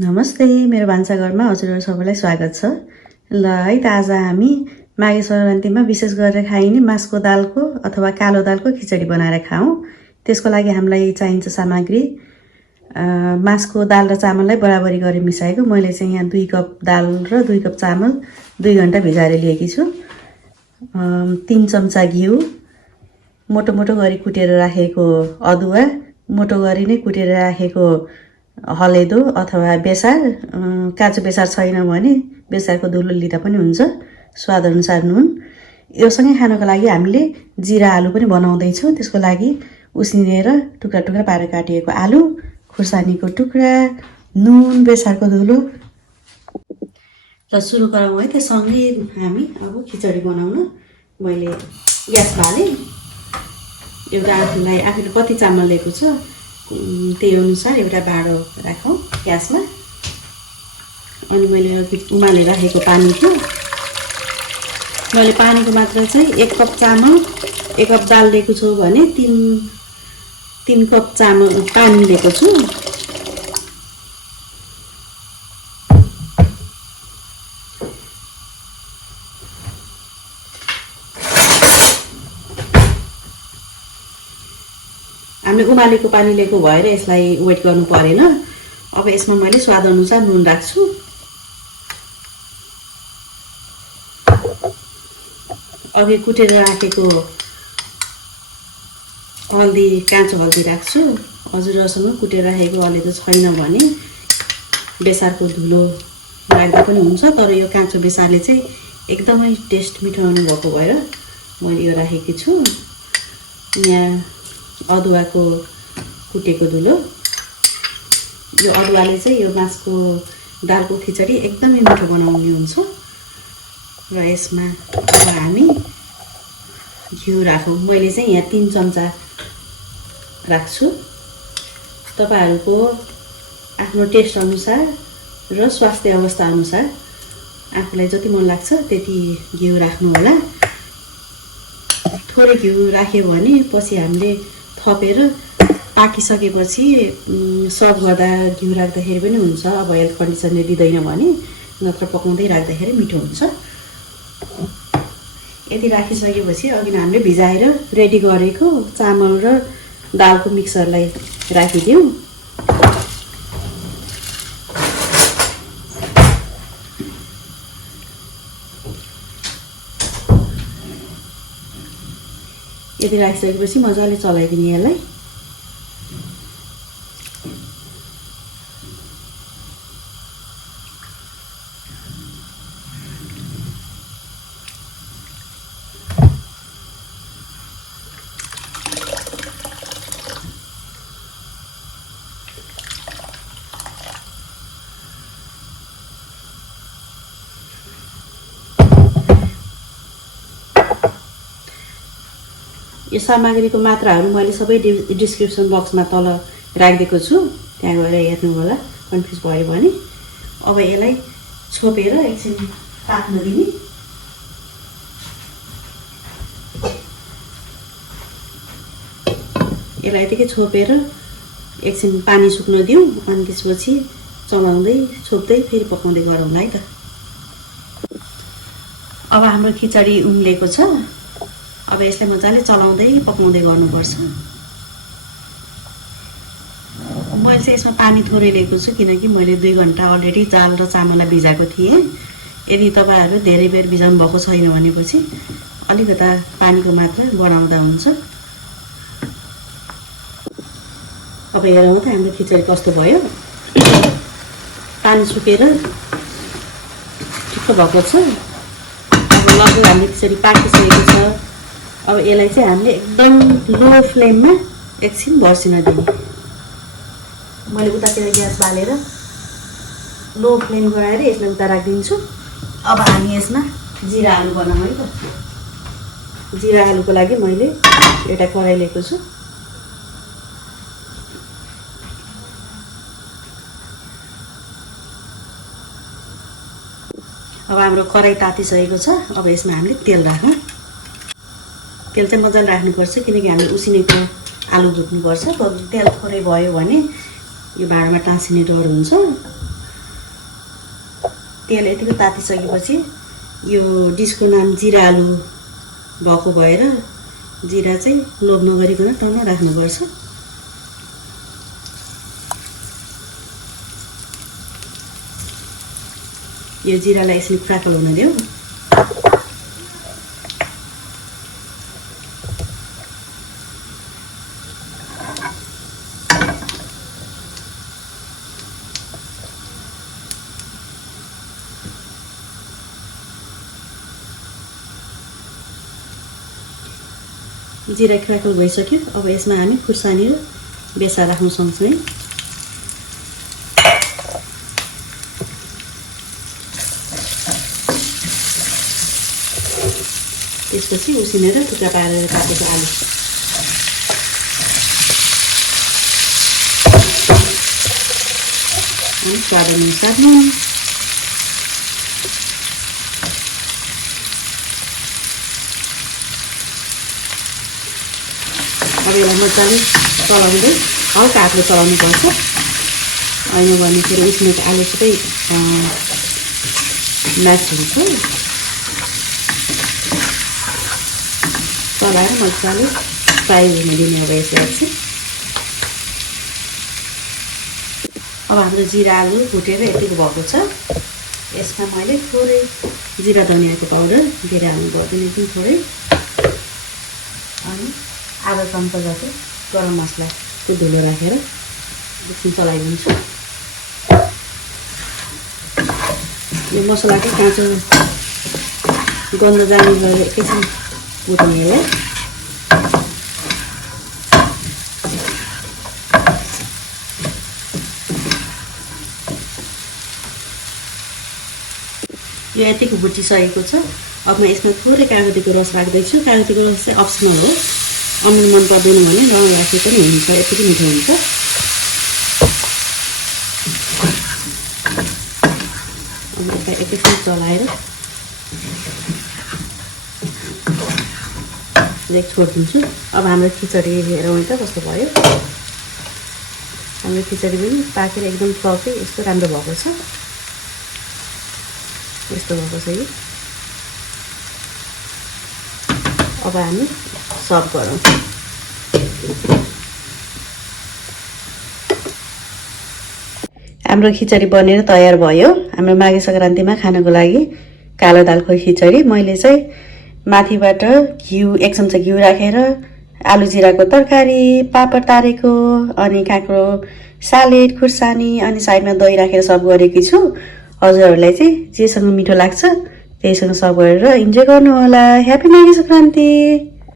नमस्ते, मेरो भान्साघरमा हजुरहरू सबैलाई स्वागत छ। ल है त आज हामी माघे सङ्क्रान्तिमा विशेष गरेर खाइने मासको दालको अथवा कालो दालको खिचडी बनाएर खाऊँ। त्यसको लागि हामीलाई चाहिन्छ सामग्री मासको दाल र चामललाई बराबरी गरेर मिसाएको। मैले चाहिँ यहाँ 2 कप दाल र 2 कप चामल 2 घण्टा भिजाएर लिएकी छु। 3 चम्चा घिउ, मोटो मोटो गरी कुटेर राखेको अदुवा, मोटो गरी नै कुटेर राखेको हलेदो अथवा बेसार, काँचो बेसार छैन भने बेसारको धुलो लिँदा पनि हुन्छ, स्वादअनुसार नुन। यो सँगै खानको लागि हामीले जिरा आलु पनि बनाउँदैछौँ। त्यसको लागि उसिनेर टुक्रा टुक्रा पारेर काटिएको आलु, खुर्सानीको टुक्रा, नुन, बेसारको धुलो। ल सुरु गरौँ है। त्यससँगै हामी अब खिचडी बनाउन मैले ग्यास बालेँ। एउटा आफूले कति चामल लिएको छ त्यही अनुसार एउटा भाँडो राखौँ ग्यासमा। अनि मैले उमालेर राखेको पानी थियो। मैले पानीको मात्रा चाहिँ 1 कप चामल 1 कप दाल लिएको छु भने 3 कप चामल पानी लिएको छु। हामीले उमालेको पानी लिएको भएर यसलाई वेट गर्नु परेन। अब यसमा मैले स्वादअनुसार नुन राख्छु। अघि कुटेर राखेको हल्दी, काँचो हल्दी राख्छु। हजुरहरूसँग कुटेर राखेको हल्दी छैन भने बेसारको धुलो राख्दा पनि हुन्छ, तर यो काँचो बेसारले चाहिँ एकदमै टेस्ट मिठो आउनुभएको भएर मैले यो राखेकी छु। यहाँ अदुवाको कुटेको धुलो। यो अदुवाले चाहिँ यो मासको दालको खिचडी एकदमै मिठो बनाउने हुन्छ। र यसमा अब हामी घिउ राखौँ। मैले चाहिँ यहाँ 3 चम्चा राख्छु। तपाईँहरूको आफ्नो टेस्ट अनुसार र स्वास्थ्य अवस्था अनुसार आफूलाई जति मन लाग्छ त्यति घिउ राख्नु होला। थोरै घिउ राख्यो भने पछि हामीले थपेर पाकिसकेपछि सर्भ गर्दा घिउ राख्दाखेरि पनि हुन्छ। अब हेल्थ कन्डिसनले दिँदैन भने नत्र पकाउँदै राख्दाखेरि मिठो हुन्छ। यति राखिसकेपछि अघि हामीले भिजाएर रेडी गरेको चामल र दालको मिक्सरलाई राखिदिउँ। यति राखिसकेपछि मजाले चलाइदिने यसलाई। यो सामग्रीको मात्राहरू मैले सबै डिस्क्रिप्सन बक्समा तल राखिदिएको छु, त्यहाँ गएर हेर्नु होला कन्फ्युज भयो भने। अब यसलाई छोपेर एकछिन पाक्न दिने। यसलाई यतिकै छोपेर एकछिन पानी सुक्न दिउँ। अनि त्यसपछि चलाउँदै छोप्दै फेरि पकाउँदै गरौँला है त। अब हाम्रो खिचडी उम्लेको छ। अब यसलाई मजाले चलाउँदै पकाउँदै गर्नुपर्छ। मैले चाहिँ यसमा पानी थोरै लिएको छु किनकि मैले 2 घण्टा अलरेडी दाल र चामललाई भिजाएको थिएँ। यदि तपाईँहरू धेरै बेर भिजाउनु भएको छैन भनेपछि अलिकता पानीको मात्रा बढाउँदा हुन्छ। अब हेरौँ त हाम्रो खिचडी कस्तो भयो। पानी सुकेर ठिक्क भएको छ। अब लगभग हाम्रो खिचडी पाकिसकेको छ। अब यसलाई चाहिँ हामीले एकदम लो फ्लेममा एकछिन बर्सिन दिने। मैले उतातिर ग्यास बालेर लो फ्लेम गराएर यसलाई उता राखिदिन्छु। अब हामी यसमा जिरा आलु बनाऊँ है त। जिरा आलुको लागि मैले एउटा कराई लिएको छु। अब हाम्रो कराई तातिसकेको छ। अब यसमा हामीले तेल राखौँ। तेल चाहिँ मजाले राख्नुपर्छ किनकि हामीले उसिनेको आलु भुट्नुपर्छ। तेल थोरै भयो भने यो भाँडामा टाँसिने डर हुन्छ। तेल यतिको तातिसकेपछि यो डिसको नाम जिरा आलु भएको भएर जिरा चाहिँ लोभ नगरिकन टन्न राख्नुपर्छ। यो जिरालाई यसरी क्राकल हुन दियो। जिरा क्राकल भइसक्यो। अब यसमा हामी खुर्सानी र बेसार राख्न सक्छौँ। त्यसपछि उसिनेर टुक्रा पारेर काटेको आलु, अनि स्वाद अनुसार नुन, अब यसलाई मजाले चलाउँदै हल्का हातले चलाउनुपर्छ। होइन भने फेरि उसिनेको आलु सबै म्याच हुन्छ। चलाएर मजाले फ्राई हुन दिने। अब यसलाई चाहिँ अब हाम्रो जिरा आलु भुटेर यतिको भएको छ। यसमा मैले थोरै जिरा धनियाको पाउडर धेरै हाल्नु पर्दैन, एकदम थोरै, अनि आधा चम्चा जति गरम मसलाको धुलो राखेर एकछिन चलाइदिन्छु। यो मसलाको काँचो गन्ध जाने गरेर एकैछिन भुट्नेलाई यो यतिको भुटिसकेको छ। अब म यसमा थोरै कागतीको रस राख्दैछु। कागतीको रस चाहिँ अप्सनल हो, अमुल मन पर्दैन भने नराखे पनि हुन्छ, यतिकै मिठो हुन्छ। अब यसलाई एकैछिन चलाएर छोडिदिन्छु। अब हाम्रो खिचडी हेरौँ त कस्तो भयो। हाम्रो खिचडी पनि पाकेर एकदम फ्लफी यस्तो राम्रो भएको छ। यस्तो भएको छ यो। अब हामी सर्भ गरौँ। हाम्रो खिचडी बनेर तयार भयो। हाम्रो माघे सङ्क्रान्तिमा खानको लागि कालो दालको खिचडी। मैले चाहिँ माथिबाट घिउ 1 चम्चा घिउ राखेर आलु जिराको तरकारी, पापड तारेको, अनि काँक्रो सालेड, खुर्सानी, अनि साइडमा दही राखेर सर्भ गरेकी छु। हजुरहरूलाई चाहिँ जेसँग मिठो लाग्छ त्यहीसँग सर्भ गरेर इन्जोय गर्नु होला। ह्यापी माघे सङ्क्रान्ति।